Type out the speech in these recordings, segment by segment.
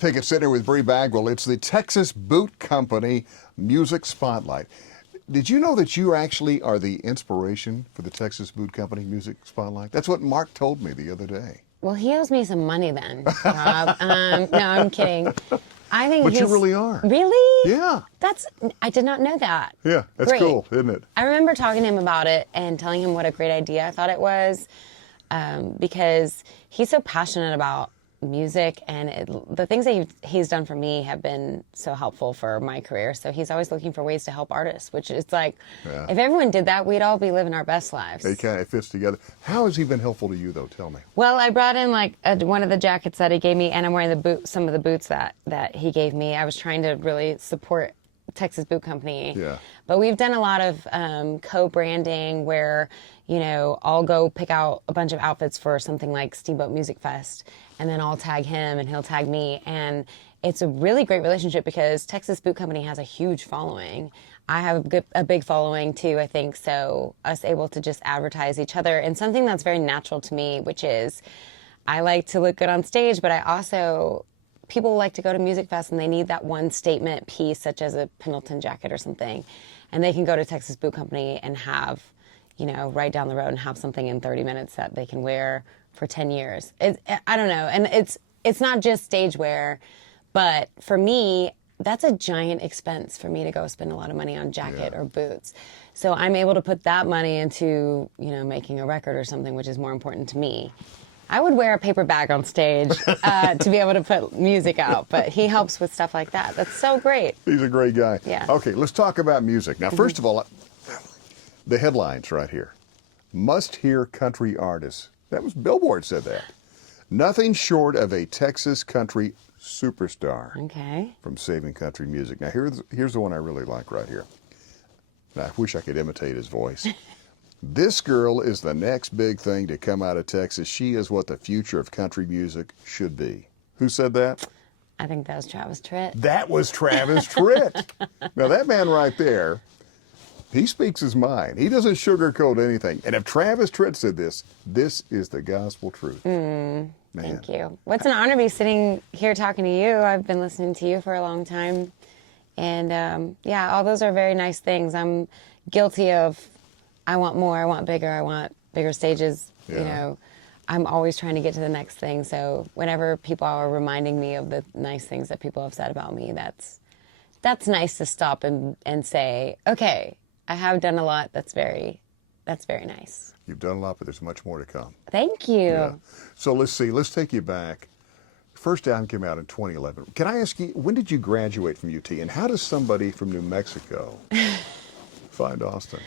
Pickett sitting here with Bri Bagwell. It's the Texas Boot Company Music Spotlight. Did you know that you actually are the inspiration for the Texas Boot Company Music Spotlight? That's what Mark told me the other day. Well, he owes me some money then, Rob. No, I'm kidding. I think But you really are. Really? Yeah. I did not know that. Yeah, that's Great. cool, isn't it? I remember talking to him about it and telling him what a great idea I thought it was, because he's so passionate about music, and the things that he's done for me have been so helpful for my career. So he's always looking for ways to help artists, which is like, if everyone did that, we'd all be living our best lives. It fits together. How has he been helpful to you, though? Tell me. Well, I brought in like one of the jackets that he gave me, and I'm wearing some of the boots that he gave me. I was trying to really support Texas Boot Company. Yeah. But we've done a lot of co-branding where, you know, I'll go pick out a bunch of outfits for something like Steamboat Music Fest, and then I'll tag him and he'll tag me. And it's a really great relationship because Texas Boot Company has a huge following. I have a big following too, I think. So us able to just advertise each other, and something that's very natural to me, which is I like to look good on stage, but I also, people like to go to Music Fest and they need that one statement piece, such as a Pendleton jacket or something. And they can go to Texas Boot Company and have, you know, right down the road and have something in 30 minutes that they can wear for 10 years. I don't know. And it's not just stage wear, but for me, that's a giant expense for me to go spend a lot of money on jacket or boots. So I'm able to put that money into, you know, making a record or something, which is more important to me. I would wear a paper bag on stage to be able to put music out, but he helps with stuff like that. That's so great. He's a great guy. Yeah. Okay, let's talk about music. Now, first of all, the headlines right here. Must-hear country artists. That was Billboard said that. Nothing short of a Texas country superstar. Okay. From saving country music. Now, here's the one I really like right here. Now, I wish I could imitate his voice. This girl is the next big thing to come out of Texas. She is what the future of country music should be. Who said that? I think that was Travis Tritt. That was Travis Tritt. Now, that man right there, he speaks his mind. He doesn't sugarcoat anything. And if Travis Tritt said this is the gospel truth. Thank you. What's an honor to be sitting here talking to you. I've been listening to you for a long time. And yeah, all those are very nice things. I'm guilty of, I want more, I want bigger stages. Yeah. You know, I'm always trying to get to the next thing. So whenever people are reminding me of the nice things that people have said about me, that's nice to stop and say, okay, I have done a lot. That's very nice. You've done a lot, but there's much more to come. Thank you. Yeah. So let's see. Let's take you back. First album came out in 2011. Can I ask you, when did you graduate from UT, and how does somebody from New Mexico find Austin?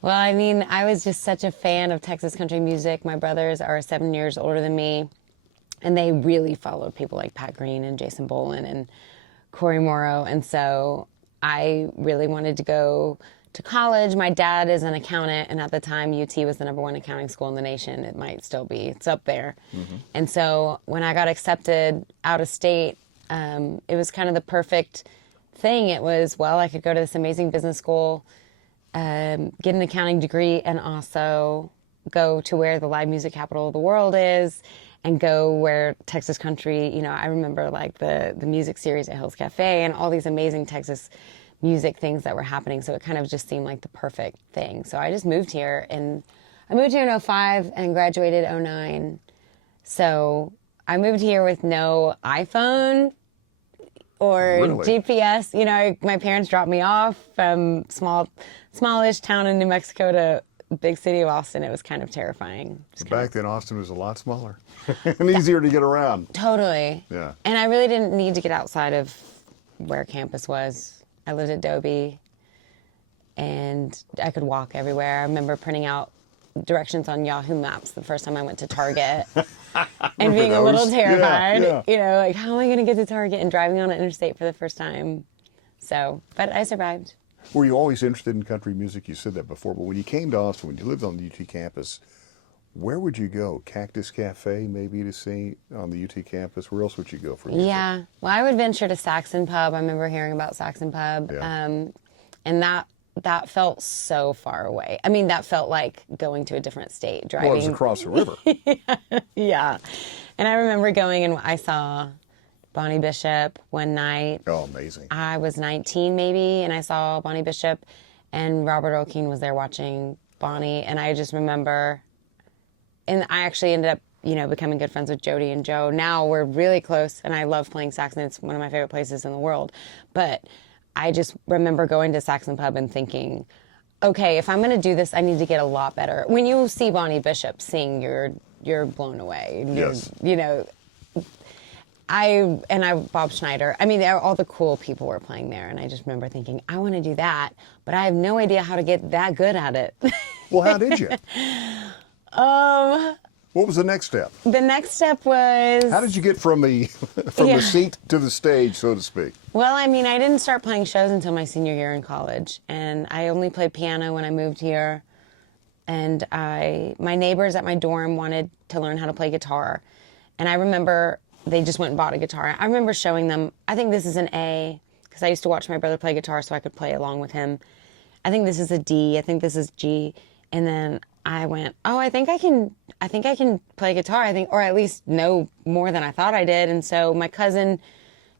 Well, I mean, I was just such a fan of Texas country music. My brothers are 7 years older than me, and they really followed people like Pat Green and Jason Boland and Corey Morrow. And so I really wanted to go to college. My dad is an accountant, and at the time, UT was the #1 accounting school in the nation. It might still be. It's up there. And so when I got accepted out of state, it was kind of the perfect thing. It was, well, I could go to this amazing business school, get an accounting degree, and also go to where the live music capital of the world is, and go where Texas country, you know, I remember like the music series at Hills Cafe and all these amazing Texas music things that were happening. So it kind of just seemed like the perfect thing. So I just moved here, and I moved here in 05 and graduated 09. So I moved here with no iPhone or Really? GPS. You know, my parents dropped me off from smallish town in New Mexico to big city of Austin. It was kind of terrifying. Back then, Austin was a lot smaller and easier to get around. Totally. Yeah. And I really didn't need to get outside of where campus was. I lived at Dobie, and I could walk everywhere. I remember printing out directions on Yahoo Maps the first time I went to Target and being a little terrified. Yeah. You know, like, how am I going to get to Target, and driving on an interstate for the first time? So, but I survived. Were you always interested in country music? You said that before, but when you came to Austin, when you lived on the UT campus, where would you go? Cactus Cafe, maybe, to see on the UT campus? Where else would you go for music? Yeah. Well, I would venture to Saxon Pub. I remember hearing about Saxon Pub. Yeah. And that felt so far away. I mean, that felt like going to a different state, driving. Well, it was across the river. Yeah. And I remember going, and I saw Bonnie Bishop one night. Oh, amazing. I was 19 maybe, and I saw Bonnie Bishop, and Robert Earl Keen was there watching Bonnie, and I just remember, and I actually ended up, becoming good friends with Jody and Joe. Now we're really close, and I love playing Saxon. It's one of my favorite places in the world. But I just remember going to Saxon Pub and thinking, okay, if I'm going to do this, I need to get a lot better. When you see Bonnie Bishop sing, you're blown away. Yes. Bob Schneider. I mean, all the cool people were playing there, and I just remember thinking, I want to do that, but I have no idea how to get that good at it. Well, how did you? What was the next step? The next step was... How did you get from the the seat to the stage, so to speak? Well, I mean, I didn't start playing shows until my senior year in college, and I only played piano when I moved here. And my neighbors at my dorm wanted to learn how to play guitar, and I remember they just went and bought a guitar. I remember showing them, I think this is an A, because I used to watch my brother play guitar so I could play along with him. I think this is a D, I think this is G, and then I went, oh, I think I can play guitar, or at least know more than I thought I did. And so my cousin,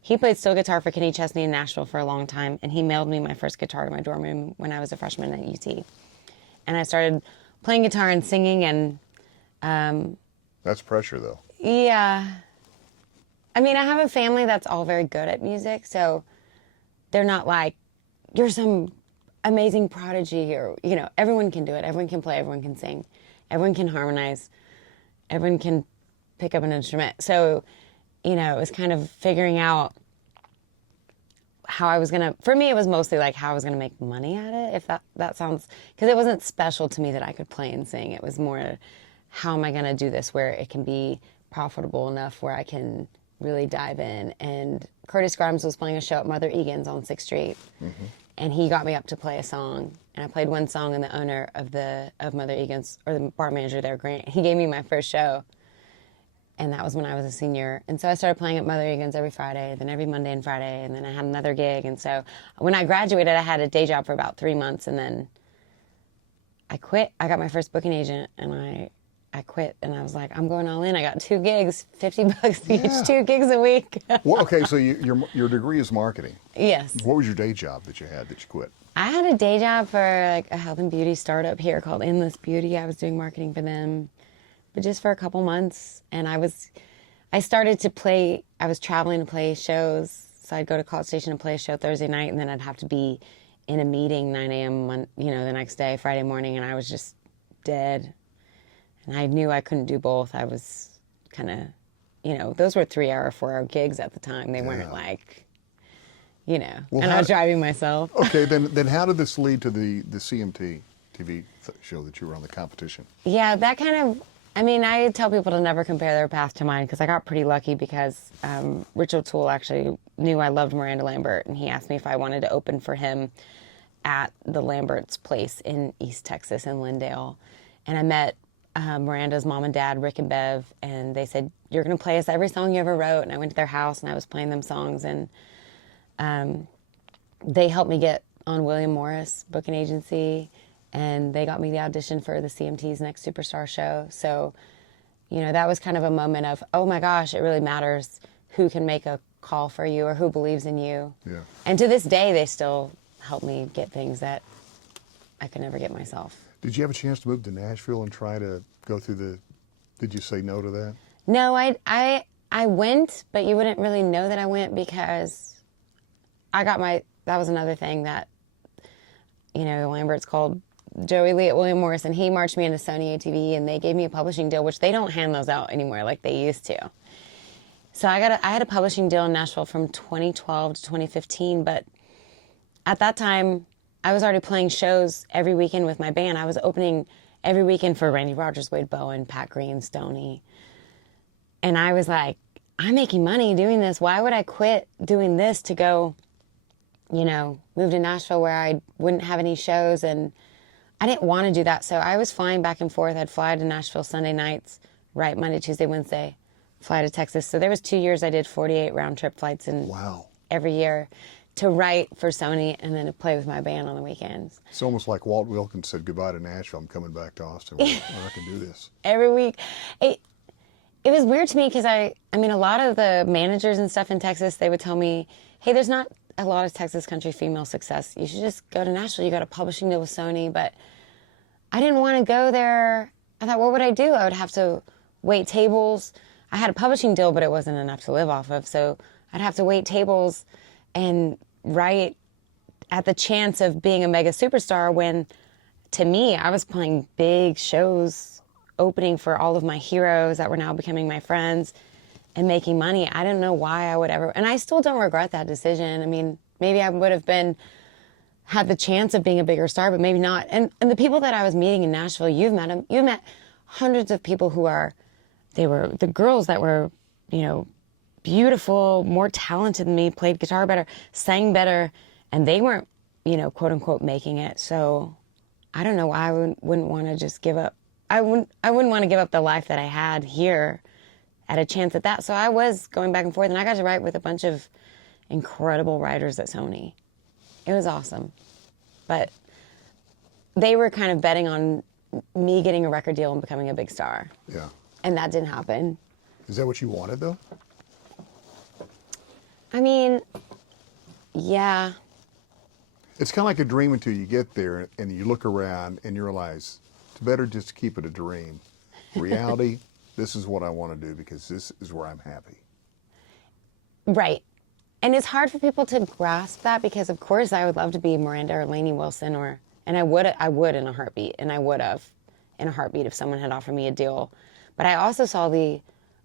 he played steel guitar for Kenny Chesney in Nashville for a long time, and he mailed me my first guitar to my dorm room when I was a freshman at UT. And I started playing guitar and singing, and... That's pressure, though. Yeah. I mean, I have a family that's all very good at music, so they're not like, you're some amazing prodigy, or, everyone can do it. Everyone can play, everyone can sing, everyone can harmonize, everyone can pick up an instrument. So, it was kind of figuring out how I was going to, for me, it was mostly like how I was going to make money at it, if that sounds, because it wasn't special to me that I could play and sing. It was more, how am I going to do this where it can be profitable enough where I can really dive in. And Curtis Grimes was playing a show at Mother Egan's on 6th Street, and he got me up to play a song. And I played one song, and the owner of Mother Egan's, or the bar manager there, Grant, he gave me my first show. And that was when I was a senior. And so I started playing at Mother Egan's every Friday, then every Monday and Friday, and then I had another gig. And so when I graduated, I had a day job for about 3 months, and then I quit. I got my first booking agent, and I quit, and I was like, I'm going all in. I got 2 gigs, $50 each, 2 gigs a week. Well, okay, so your degree is marketing. Yes. What was your day job that you had that you quit? I had a day job for like a health and beauty startup here called Endless Beauty. I was doing marketing for them, but just for a couple months. And I started to play, I was traveling to play shows. So I'd go to College Station and play a show Thursday night, and then I'd have to be in a meeting 9 a.m. the next day, Friday morning, and I was just dead. And I knew I couldn't do both. I was kind of, those were 3-hour, 4-hour gigs at the time. They weren't like, well, and I was driving myself. Okay, then how did this lead to the CMT TV show that you were on, the competition? Yeah, that kind of, I tell people to never compare their path to mine, because I got pretty lucky because Rich O'Toole actually knew I loved Miranda Lambert, and he asked me if I wanted to open for him at the Lambert's place in East Texas in Lindale. And I met Miranda's mom and dad, Rick and Bev, and they said, you're going to play us every song you ever wrote. And I went to their house, and I was playing them songs, and they helped me get on William Morris booking agency, and they got me the audition for the CMT's Next Superstar show. So, that was kind of a moment of, oh my gosh, it really matters who can make a call for you or who believes in you. Yeah. And to this day, they still help me get things that I could never get myself. Did you have a chance to move to Nashville and try to go through did you say no to that? No, I went, but you wouldn't really know that I went, because that was another thing that, Lambert's called Joey Lee at William Morris, and he marched me into Sony ATV, and they gave me a publishing deal, which they don't hand those out anymore like they used to. So I had a publishing deal in Nashville from 2012 to 2015, but at that time, I was already playing shows every weekend with my band. I was opening every weekend for Randy Rogers, Wade Bowen, Pat Green, Stoney. And I was like, I'm making money doing this. Why would I quit doing this to go, move to Nashville where I wouldn't have any shows? And I didn't want to do that. So I was flying back and forth. I'd fly to Nashville Sunday nights, write Monday, Tuesday, Wednesday, fly to Texas. So there was 2 years I did 48 round trip flights every year to write for Sony, and then to play with my band on the weekends. It's almost like Walt Wilkins said goodbye to Nashville. I'm coming back to Austin where I can do this. Every week. it was weird to me because I mean, a lot of the managers and stuff in Texas, they would tell me, hey, there's not a lot of Texas country female success. You should just go to Nashville. You got a publishing deal with Sony. But I didn't want to go there. I thought, what would I do? I would have to wait tables. I had a publishing deal, but it wasn't enough to live off of. So I'd have to wait tables and write at the chance of being a mega superstar when, to me, I was playing big shows, opening for all of my heroes that were now becoming my friends and making money. I didn't know why I would ever, and I still don't regret that decision. I mean, maybe I would have had the chance of being a bigger star, but maybe not. And the people that I was meeting in Nashville, you've met them. You've met hundreds of people they were the girls that were, beautiful, more talented than me, played guitar better, sang better, and they weren't, quote unquote, making it. So I don't know why I wouldn't want to just give up. I wouldn't want to give up the life that I had here at a chance at that. So I was going back and forth, and I got to write with a bunch of incredible writers at Sony. It was awesome. But they were kind of betting on me getting a record deal and becoming a big star. Yeah. And that didn't happen. Is that what you wanted, though? I mean, yeah. It's kind of like a dream until you get there and you look around and you realize it's better just to keep it a dream. Reality, this is what I want to do because this is where I'm happy. Right. And it's hard for people to grasp that because, of course, I would love to be Miranda or Lainey Wilson, and I would in a heartbeat, and I would have in a heartbeat if someone had offered me a deal. But I also saw the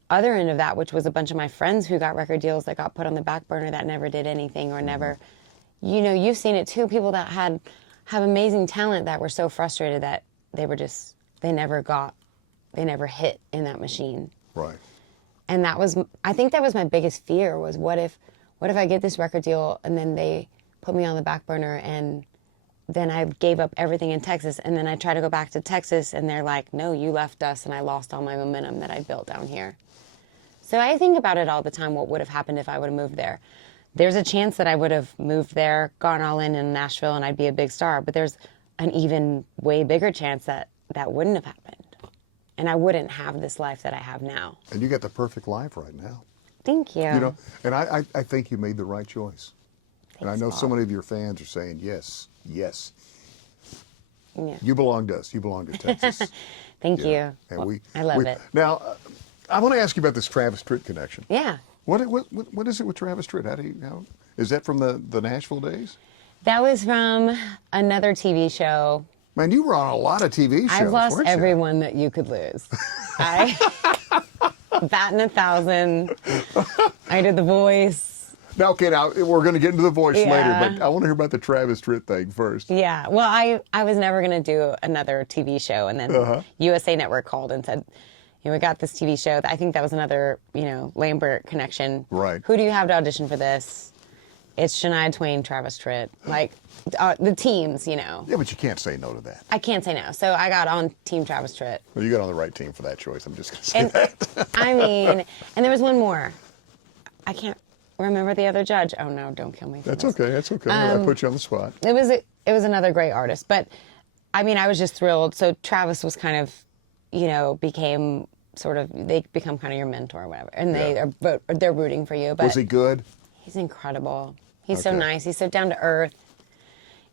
other end of that, which was a bunch of my friends who got record deals that got put on the back burner that never did anything or never, you've seen it too. People that have amazing talent that were so frustrated that they never hit in that machine. Right. And I think that was my biggest fear was what if I get this record deal and then they put me on the back burner and then I gave up everything in Texas and then I try to go back to Texas and they're like, no, you left us and I lost all my momentum that I built down here. So I think about it all the time, what would have happened if I would have moved there. There's a chance that I would have moved there, gone all in Nashville, and I'd be a big star. But there's an even way bigger chance that wouldn't have happened. And I wouldn't have this life that I have now. And you got the perfect life right now. Thank you. And I think you made the right choice. Thanks, and I know Bob. so many of your fans are saying, yes. Yeah. You belong to us. You belong to Texas. Thank you. And Well, I love it. Now, I want to ask you about this Travis Tritt connection. Yeah. What is it with Travis Tritt? Is that from the Nashville days? That was from another TV show. Man, you were on a lot of TV shows. I've lost weren't you? everyone that you could lose. I batting 1,000. I did The Voice. Now, we're going to get into The Voice Yeah. later, but I want to hear about the Travis Tritt thing first. Yeah. Well, I was never going to do another TV show. And then USA Network called and said, we got this TV show. I think that was another, Lambert connection. Right. Who do you have to audition for this? It's Shania Twain, Travis Tritt. Like, the teams, Yeah, but you can't say no to that. I can't say no. So I got on Team Travis Tritt. Well, you got on the right team for that choice. I'm just going to say that. I mean, and there was one more. I can't remember the other judge. Oh, no, don't kill me. That's okay. That's okay. I put you on the spot. It was another great artist. But, I mean, I was just thrilled. So Travis was kind of, became they become kind of your mentor or whatever. And they're rooting for you. But Was he good? He's incredible. He's so Okay. nice. He's so down to earth.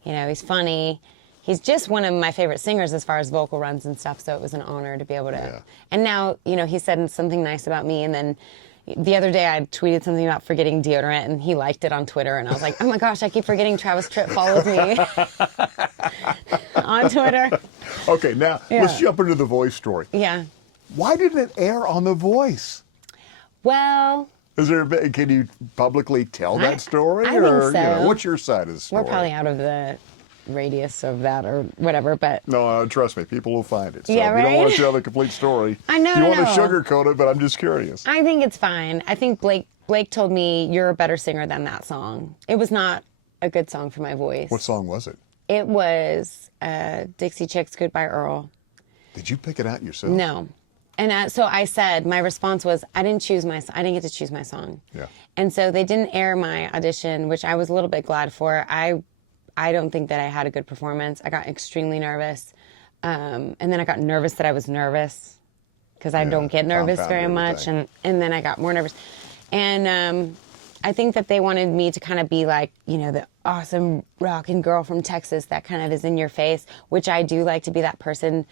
He's funny. He's just one of my favorite singers as far as vocal runs and stuff. So it was an honor to be able to. Yeah. And now, he said something nice about me. And then the other day I tweeted something about forgetting deodorant and he liked it on Twitter. And I was like, oh my gosh, I keep forgetting Travis Tritt follows me on Twitter. Okay, now let's jump into The Voice story. Yeah. Why didn't it air on The Voice? Well, Can you publicly tell that story? I think or so. What's your side of the story? we're probably out of the radius of that or whatever, but No, trust me, people will find it. So Yeah, we don't right? want to tell the complete story. I know, You I want to know. sugarcoat it, but I'm just curious. I think it's fine. I think Blake told me you're a better singer than that song. It was not a good song for my voice. What song was it? It was Dixie Chicks Goodbye Earl. Did you pick it out yourself? No. And so I said, my response was, I didn't get to choose my song. Yeah. And so they didn't air my audition, which I was a little bit glad for. I don't think that I had a good performance. I got extremely nervous. And then I got nervous that I was nervous. because I don't get nervous compound very much. everything. And then I got more nervous. And I think that they wanted me to kind of be like, you know, the awesome rockin' girl from Texas that kind of is in your face, which I do like to be that person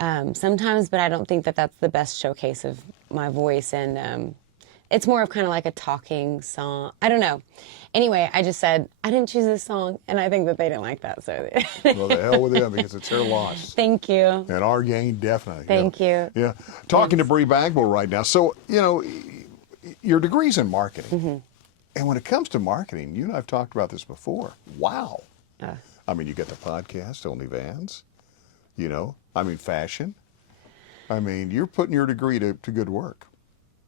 sometimes, but I don't think that that's the best showcase of my voice. And it's more of kind of like a talking song. I don't know. Anyway, I just said, I didn't choose this song, and I think that they didn't like that. So, Well, the hell with them, because it's their loss. Thank you. And our gain, definitely. Thank you. Yeah. Talking to Bri Bagwell right now. So, you know, your degree's in marketing. Mm-hmm. And when it comes to marketing, you and I have talked about this before. Wow. I mean, you got the podcast, OnlyVans, you know, I mean, fashion. I mean, you're putting your degree to good work.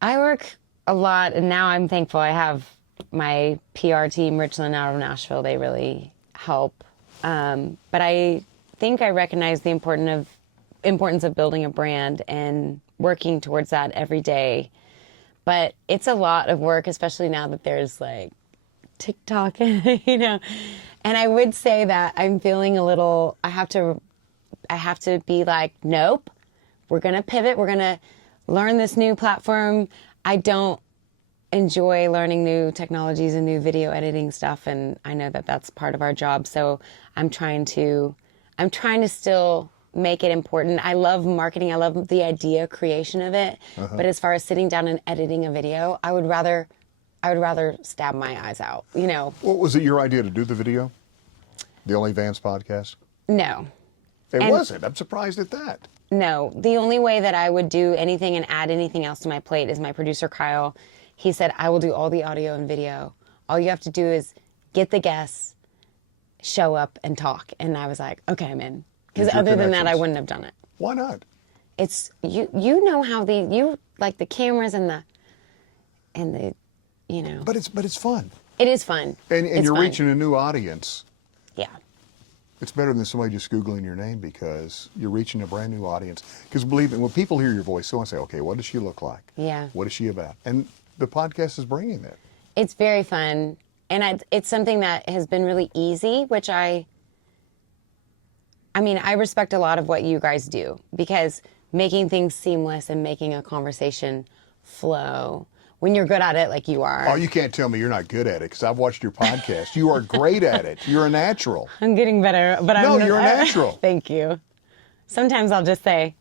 I work a lot, and now I'm thankful I have my PR team, Richland, out of Nashville. They really help. But I think I recognize the importance of building a brand and working towards that every day. But it's a lot of work, especially now that there's like TikTok, you know. And I would say that I'm feeling a little, I have to be like, nope, we're going to pivot. We're going to learn this new platform. I don't enjoy learning new technologies and new video editing stuff. And I know that that's part of our job. So I'm trying to still make it important. I love marketing. I love the idea creation of it. But as far as sitting down and editing a video, I would rather stab my eyes out, you know. What was it your idea to do the video? The OnlyVans podcast? No. It wasn't. I'm surprised at that. No. The only way that I would do anything and add anything else to my plate is my producer, Kyle. He said, I will do all the audio and video. All you have to do is get the guests, show up, and talk. And I was like, okay, I'm in. Because other than that, I wouldn't have done it. Why not? It's, you know how you like the cameras and the, you know. But it's fun. It is fun. And It's you're fun. reaching a new audience. Yeah. It's better than somebody just Googling your name, because you're reaching a brand new audience. Because believe me, when people hear your voice, they want to say, okay, what does she look like? Yeah. What is she about? And the podcast is bringing that. It's very fun. And it's something that has been really easy, which I mean, I respect a lot of what you guys do, because making things seamless and making a conversation flow when you're good at it like you are. Oh, you can't tell me you're not good at it, because I've watched your podcast. You are great at it. You're a natural. I'm getting better, but No, you're a natural. Thank you. Sometimes I'll just say,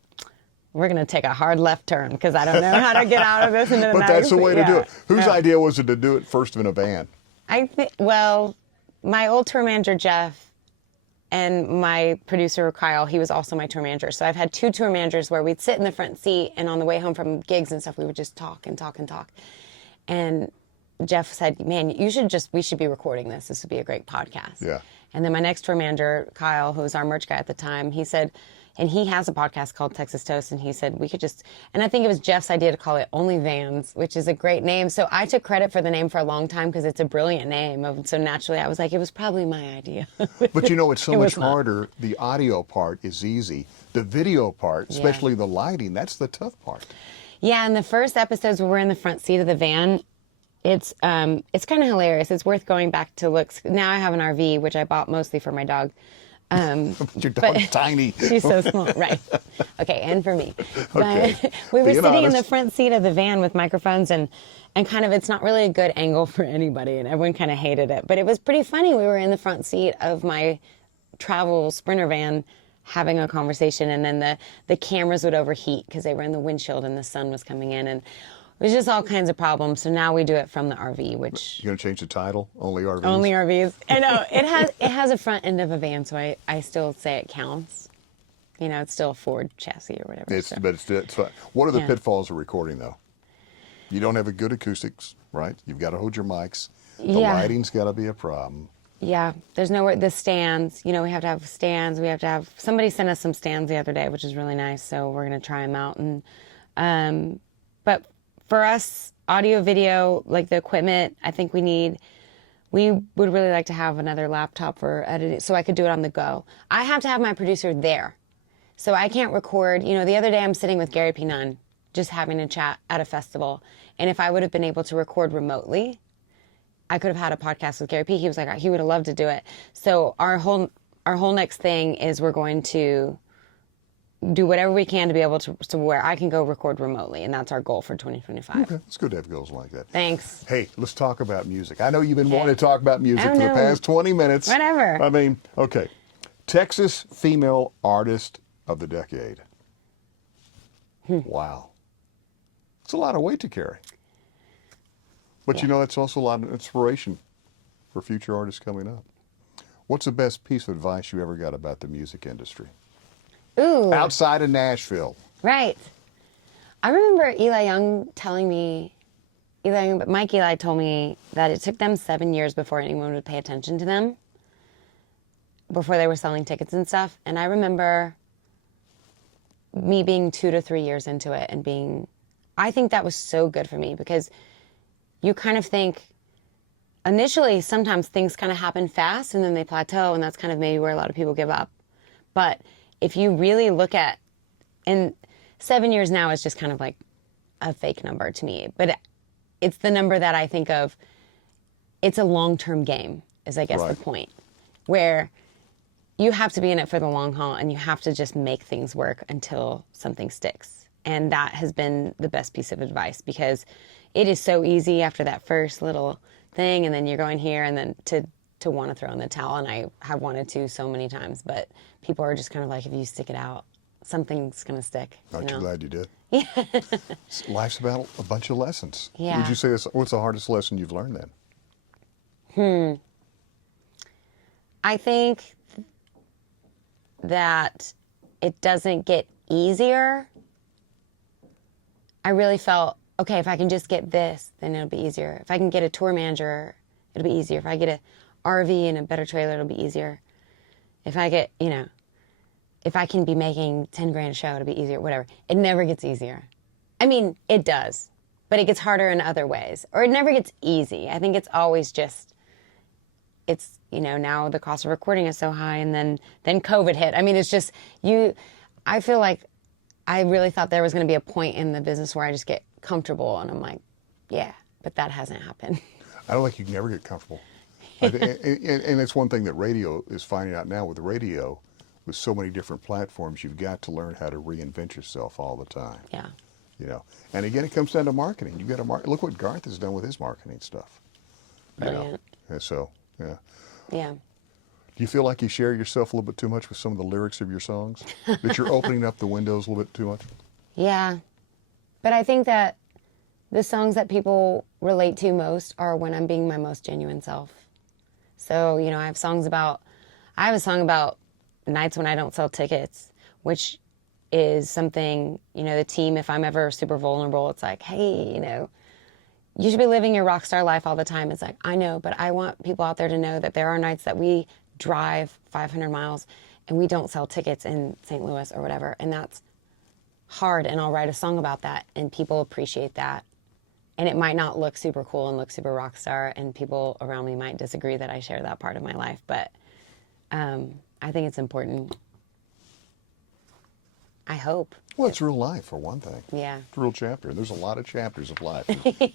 we're going to take a hard left turn because I don't know how to get out of this into the But next. that's the way to do Yeah. it. Whose No. idea was it to do it first in a van? Well, my old tour manager, Jeff, and my producer, Kyle, he was also my tour manager. So I've had two tour managers where we'd sit in the front seat, and on the way home from gigs and stuff, we would just talk and talk and talk. And Jeff said, man, we should be recording this. This would be a great podcast. Yeah. And then my next tour manager, Kyle, who was our merch guy at the time, he said, and he has a podcast called Texas Toast, and he said we could just, and I think it was Jeff's idea to call it OnlyVans, which is a great name. So I took credit for the name for a long time because it's a brilliant name. So naturally I was like, it was probably my idea. But you know, it's so It much was not. harder. The audio part is easy. The video part, especially the lighting, that's the tough part. Yeah, in the first episodes where we're in the front seat of the van, it's kind of hilarious. It's worth going back to look. Now I have an RV, which I bought mostly for my dog. Your dog's tiny. She's so small, right? Okay, and for me. Okay. But we were Being sitting in honest. the front seat of the van with microphones, and kind of, it's not really a good angle for anybody, and everyone kind of hated it. But it was pretty funny. We were in the front seat of my travel Sprinter van having a conversation, and then the cameras would overheat because they were in the windshield and the sun was coming in, and it was just all kinds of problems. So now we do it from the RV, which You gonna change the title? Only RVs? only RVs. I know it has a front end of a van, so I still say it counts. You know, it's still a Ford chassis or whatever. It's so. but it's fun. What are the Yeah. pitfalls of recording though? You don't have a good acoustics, right? You've got to hold your mics. The Yeah. lighting's got to be a problem. Yeah, there's nowhere. The stands, you know, we have to have stands. We have to have. Somebody sent us some stands the other day, which is really nice. So we're gonna try them out. And but for us, audio, video, like the equipment, I think we would really like to have another laptop for editing, so I could do it on the go. I have to have my producer there, so I can't record. You know, the other day I'm sitting with Gary P. Nunn, just having a chat at a festival, and if I would have been able to record remotely, I could have had a podcast with Gary P. He was like, he would have loved to do it. So our whole next thing is we're going to do whatever we can to be able to where I can go record remotely, and that's our goal for 2025. Okay, it's good to have goals like that. Thanks. Hey, let's talk about music. I know you've been wanting to talk about music Oh, for the no. past 20 minutes. Whatever. I mean, okay. Texas Female Artist of the Decade. Wow. It's a lot of weight to carry. But you know, that's also a lot of inspiration for future artists coming up. What's the best piece of advice you ever got about the music industry? Ooh. Outside of Nashville. Right. I remember Mike Eli told me that it took them 7 years before anyone would pay attention to them, before they were selling tickets and stuff. And I remember me being 2 to 3 years into it and I think that was so good for me, because you kind of think, initially, sometimes things kind of happen fast and then they plateau, and that's kind of maybe where a lot of people give up. But if you really look at, and 7 years now is just kind of like a fake number to me, but it's the number that I think of. It's a long-term game, is I guess Right. the point, where you have to be in it for the long haul, and you have to just make things work until something sticks. And that has been the best piece of advice, because it is so easy after that first little thing, and then you're going here, and then to want to throw in the towel. And I have wanted to so many times, but people are just kind of like, if you stick it out, something's going to stick. Aren't you glad you did? Yeah. Life's about a bunch of lessons. Yeah. Would you say what's the hardest lesson you've learned then? I think that it doesn't get easier. I really felt, okay, if I can just get this, then it'll be easier. If I can get a tour manager, it'll be easier. If I get a RV and a better trailer, it'll be easier. If I get, if I can be making 10 grand a show, it'll be easier, whatever. It never gets easier. I mean, it does, but it gets harder in other ways. Or it never gets easy. I think it's always just, it's, now the cost of recording is so high, and then COVID hit. I mean, it's just, I feel like I really thought there was going to be a point in the business where I just get comfortable, and I'm like, yeah, but that hasn't happened. I don't think you can ever get comfortable. And it's one thing that radio is finding out now with radio, with so many different platforms, you've got to learn how to reinvent yourself all the time. Yeah. And again, it comes down to marketing. You've got to look what Garth has done with his marketing stuff. Brilliant. And so, yeah. Yeah. Do you feel like you share yourself a little bit too much with some of the lyrics of your songs? That you're opening up the windows a little bit too much? Yeah. But I think that the songs that people relate to most are when I'm being my most genuine self. So, I have a song about nights when I don't sell tickets, which is something, the team, if I'm ever super vulnerable, it's like, hey, you should be living your rock star life all the time. It's like, I know, but I want people out there to know that there are nights that we drive 500 miles and we don't sell tickets in St. Louis or whatever. And that's hard. And I'll write a song about that, and people appreciate that. And it might not look super cool and look super rock star, and people around me might disagree that I share that part of my life. But I think it's important. I hope. Well, it's real life, for one thing. Yeah. It's a real chapter. There's a lot of chapters of life,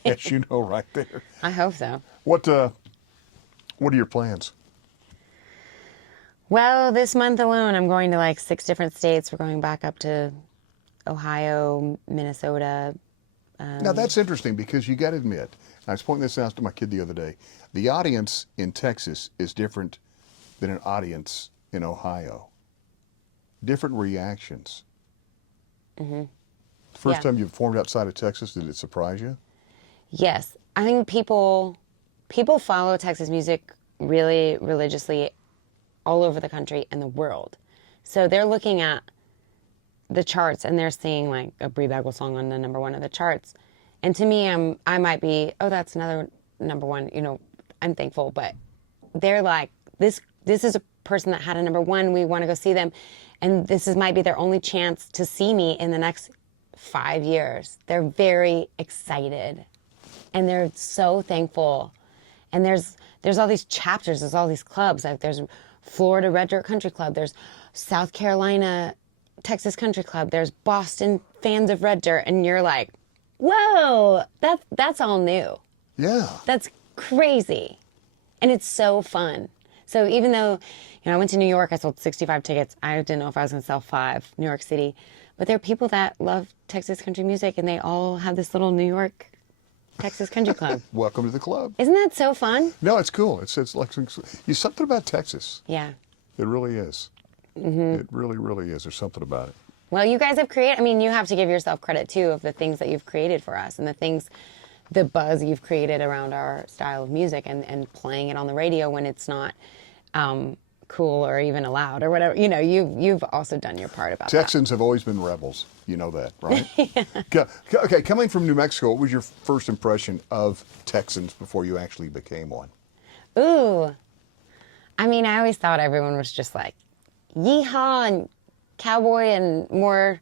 as you know right there. I hope so. What are your plans? Well, this month alone, I'm going to like 6 different states. We're going back up to Ohio, Minnesota. Now, that's interesting, because you got to admit, I was pointing this out to my kid the other day, the audience in Texas is different than an audience in Ohio. Different reactions. Mm-hmm. The first time you performed outside of Texas, did it surprise you? Yes. I think people follow Texas music really religiously all over the country and the world. So they're looking at the charts and they're seeing like a Bri Bagwell song on the #1 of the charts. And to me, I might be, oh, that's another #1. I'm thankful, but they're like, this is a person that had a #1. We want to go see them. And might be their only chance to see me in the next 5 years. They're very excited and they're so thankful. And there's all these chapters, there's all these clubs. Like there's Florida Red Dirt Country Club, there's South Carolina Texas Country Club, there's Boston Fans of Red Dirt, and you're like, whoa, that's all new. Yeah. That's crazy. And it's so fun. So even though, You know, I went to New York. I sold 65 tickets. I didn't know if I was going to sell 5. New York City. But there are people that love Texas country music, and they all have this little New York Texas country club. Welcome to the club. Isn't that so fun? No, it's cool. It's like something about Texas. Yeah. It really is. It really, really is. There's something about it. Well, you guys have created, I mean, you have to give yourself credit, too, of the things that you've created for us and the buzz you've created around our style of music and playing it on the radio when it's not cool or even allowed or whatever. You know, you've also done your part about Texans have always been rebels. You know that, right? Yeah. Okay, coming from New Mexico, what was your first impression of Texans before you actually became one? Ooh. I mean, I always thought everyone was just like, yeehaw and cowboy and more.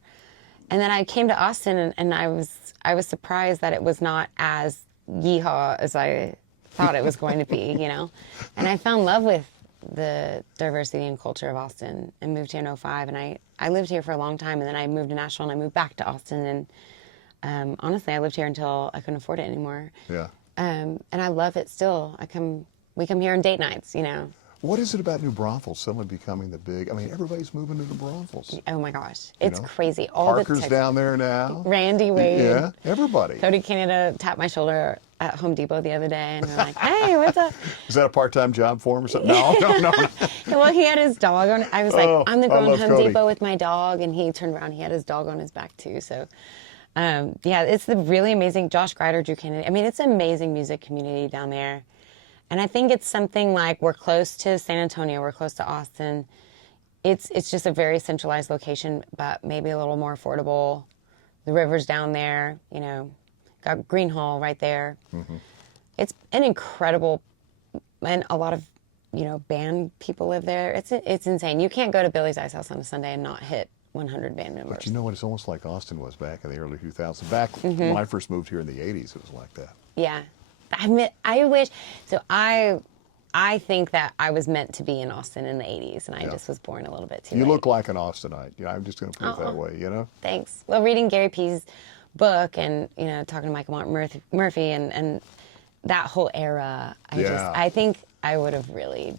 And then I came to Austin and I was surprised that it was not as yeehaw as I thought it was going to be, you know. And I found love with the diversity and culture of Austin and moved here in '05. And I lived here for a long time, and then I moved to Nashville and I moved back to Austin. And honestly, I lived here until I couldn't afford it anymore. Yeah. And I love it still. We come here on date nights, you know. What is it about New Braunfels suddenly becoming the big? I mean, everybody's moving to New Braunfels. Oh my gosh, it's know? crazy. All Parker's the down there now. Randy Wade. Yeah, everybody. Cody Canada tapped my shoulder at Home Depot the other day, and we're like, "Hey, what's up?" Is that a part-time job for him or something? No. Well, he had his dog on. I was like, Oh, "I'm the girl I in love Home Cody. Depot with my dog," and he turned around. He had his dog on his back too. So, yeah, it's the really amazing Josh Greider, Drew Kennedy. I mean, it's an amazing music community down there. And I think it's something like we're close to San Antonio, we're close to Austin. It's just a very centralized location, but maybe a little more affordable. The river's down there, you know, got Green Hall right there. Mm-hmm. It's an incredible, and a lot of, you know, band people live there. It's insane. You can't go to Billy's Ice House on a Sunday and not hit 100 band members. But you know what? It's almost like Austin was back in the early 2000s. Back when I first moved here in the 80s, it was like that. Yeah. I wish, so I think that I was meant to be in Austin in the 80s, and I just was born a little bit too You late. look like an Austinite. You know, I'm just going to put it that way, you know? Thanks. Well, reading Gary P's book and, you know, talking to Michael Murphy and that whole era, I think I would have really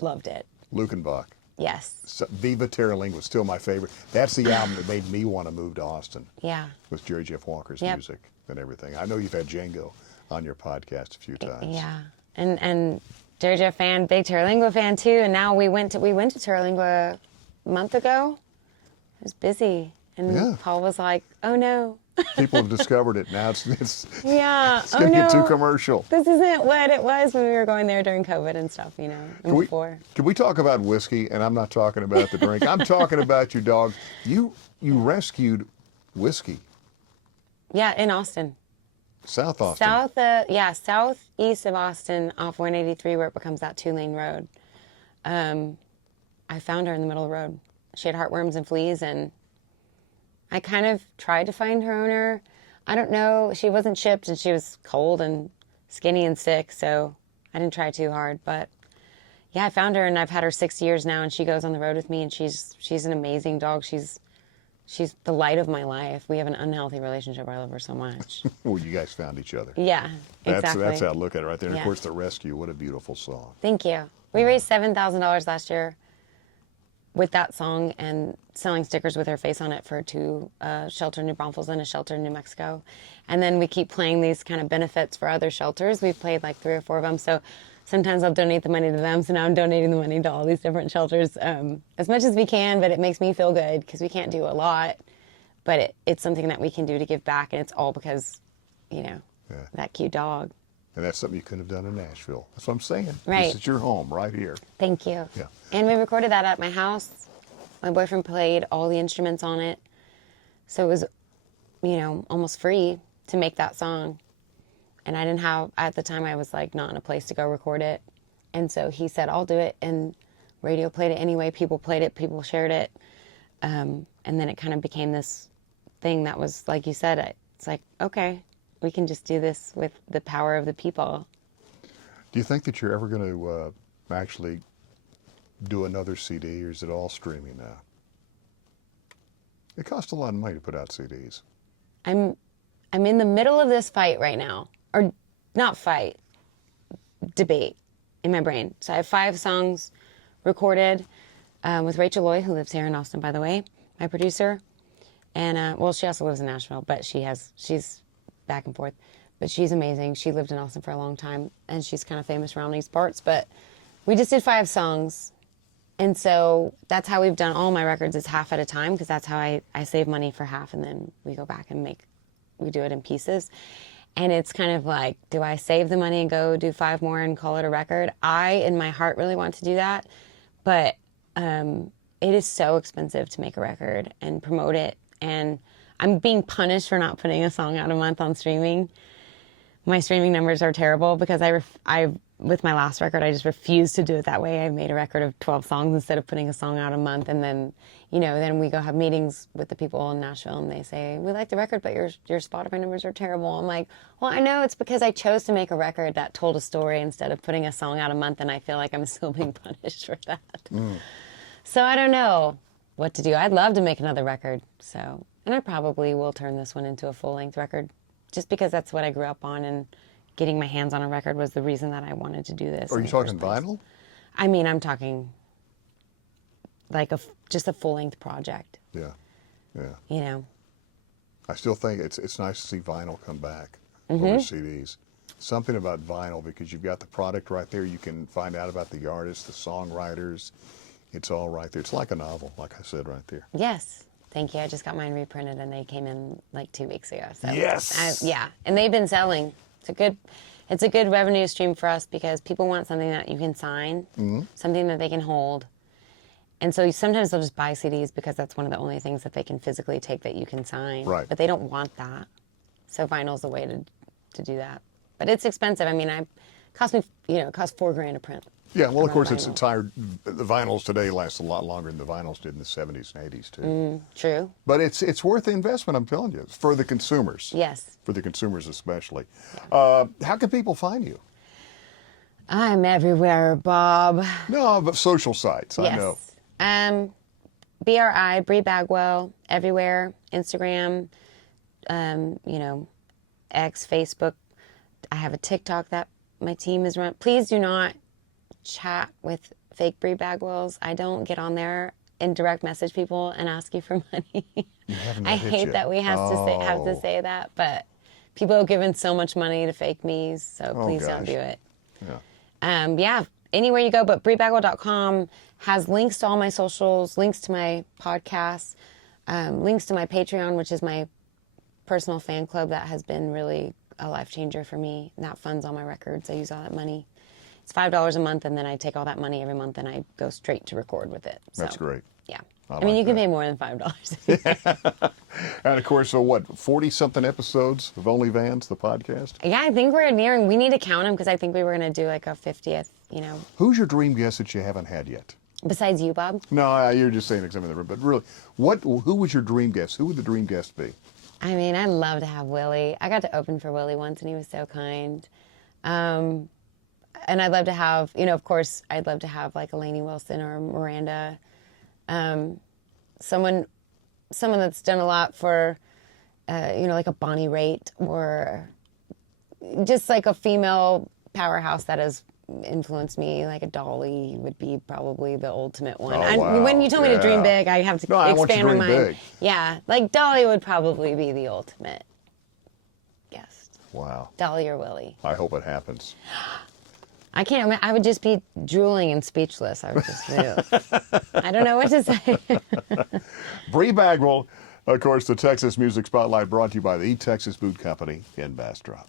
loved it. Lukenbach. Yes. So, Viva Terralingua, still my favorite. That's the album that made me want to move to Austin. Yeah. With Jerry Jeff Walker's Yep. music and everything. I know you've had Django on your podcast a few times. Yeah. And Jerry Jeff fan, big Terralingua fan too. And now we went to Terralingua a month ago. It was busy. And Paul was like, "Oh no." People have discovered it now. It's Yeah. it's going to get too commercial. This isn't what it was when we were going there during COVID and stuff, you know, and before. Can we talk about whiskey? And I'm not talking about the drink. I'm talking about your dog. You rescued whiskey. Yeah, in Austin. South Austin. Southeast of Austin, off 183, where it becomes that 2-lane road. I found her in the middle of the road. She had heartworms and fleas, and I kind of tried to find her owner. I don't know. She wasn't shipped, and she was cold and skinny and sick, so I didn't try too hard. But yeah, I found her, and I've had her 6 years now, and she goes on the road with me, and she's an amazing dog. She's the light of my life. We have an unhealthy relationship. I love her so much. Well, you guys found each other. Yeah, exactly. That's how I look at it right there. And Yeah. of course, The Rescue. What a beautiful song. Thank you. We raised $7,000 last year with that song and selling stickers with her face on it for 2 shelter in New Braunfels and a shelter in New Mexico. And then we keep playing these kind of benefits for other shelters. We've played like 3 or 4 of them. So sometimes I'll donate the money to them. So now I'm donating the money to all these different shelters as much as we can. But it makes me feel good because we can't do a lot. But it's something that we can do to give back. And it's all because, you know, that cute dog. And that's something you couldn't have done in Nashville. That's what I'm saying. Right. This is your home right here. Thank you. Yeah. And we recorded that at my house. My boyfriend played all the instruments on it. So it was, you know, almost free to make that song. And I didn't have, at the time I was like not in a place to go record it. And so he said, "I'll do it." And radio played it anyway. People played it. People shared it. And then it kind of became this thing that was, like you said, it's like, okay, we can just do this with the power of the people. Do you think that you're ever going to actually do another CD, or is it all streaming now? It costs a lot of money to put out CDs. I'm in the middle of this fight right now, or not fight, debate in my brain. So I have 5 songs recorded with Rachel Loy, who lives here in Austin, by the way, my producer. And, well, she also lives in Nashville, but she's back and forth. But she's amazing. She lived in Austin for a long time, and she's kind of famous around these parts. But we just did 5 songs. And so that's how we've done all my records, is half at a time, because that's how I save money for half, and then we go back and we do it in pieces. And it's kind of like, do I save the money and go do 5 more and call it a record? I, in my heart, really want to do that. But it is so expensive to make a record and promote it. And I'm being punished for not putting a song out a month on streaming. My streaming numbers are terrible because I with my last record, I just refused to do it that way. I made a record of 12 songs instead of putting a song out a month. And then, then we go have meetings with the people in Nashville, and they say, we like the record, but your Spotify numbers are terrible. I'm like, well, I know it's because I chose to make a record that told a story instead of putting a song out a month, and I feel like I'm still being punished for that. So I don't know what to do. I'd love to make another record. And I probably will turn this one into a full-length record, just because that's what I grew up on, and getting my hands on a record was the reason that I wanted to do this. Are you talking vinyl? I mean, I'm talking like just a full-length project. Yeah. I still think it's nice to see vinyl come back over CDs. Something about vinyl, because you've got the product right there. You can find out about the artists, the songwriters. It's all right there. It's like a novel, like I said right there. Yes. Thank you. I just got mine reprinted, and they came in like 2 weeks ago. So yes. And they've been selling. It's a good revenue stream for us, because people want something that you can sign, something that they can hold. And so sometimes they'll just buy CDs because that's one of the only things that they can physically take that you can sign. Right. But they don't want that. So vinyl's a way to do that. But it's expensive. I mean, it cost $4,000 to print. Yeah, well, of course, the vinyls today last a lot longer than the vinyls did in the 70s and 80s, too. True. But it's worth the investment, I'm telling you, for the consumers. Yes. For the consumers especially. How can people find you? I'm everywhere, Bob. No, but social sites, I know. Bri Bagwell, everywhere. Instagram, X, Facebook. I have a TikTok that my team is run. Please do not chat with fake Bri Bagwells. I don't get on there and direct message people and ask you for money. I hate that we have to say that, but people have given so much money to fake me's, so please don't do it. Anywhere you go, but BriBagwell.com has links to all my socials, links to my podcasts, links to my Patreon, which is my personal fan club that has been really a life changer for me. And that funds all my records. I use all that money. It's $5 a month, and then I take all that money every month and I go straight to record with it. So, that's great. Yeah. I mean, like you can that. pay more than $5. And of course, so what, 40-something episodes of Only Vans, the podcast? Yeah, I think we're nearing. We need to count them, because I think we were going to do like a 50th, Who's your dream guest that you haven't had yet? Besides you, Bob? No, you're just saying something in the room. But really, who was your dream guest? Who would the dream guest be? I mean, I'd love to have Willie. I got to open for Willie once, and he was so kind. And I'd love to have, of course, I'd love to have like a Lainey Wilson or Miranda. Someone that's done a lot for, like a Bonnie Raitt, or just like a female powerhouse that has influenced me. Like a Dolly would be probably the ultimate one. Oh, wow. When you told me to dream big, I have to I want you to expand my dream mind. big. Yeah, like Dolly would probably be the ultimate guest. Wow. Dolly or Willie. I hope it happens. I can't. I would just be drooling and speechless. I would just. I don't know what to say. Bri Bagwell, of course, the Texas Music Spotlight, brought to you by the Texas Boot Company in Bastrop.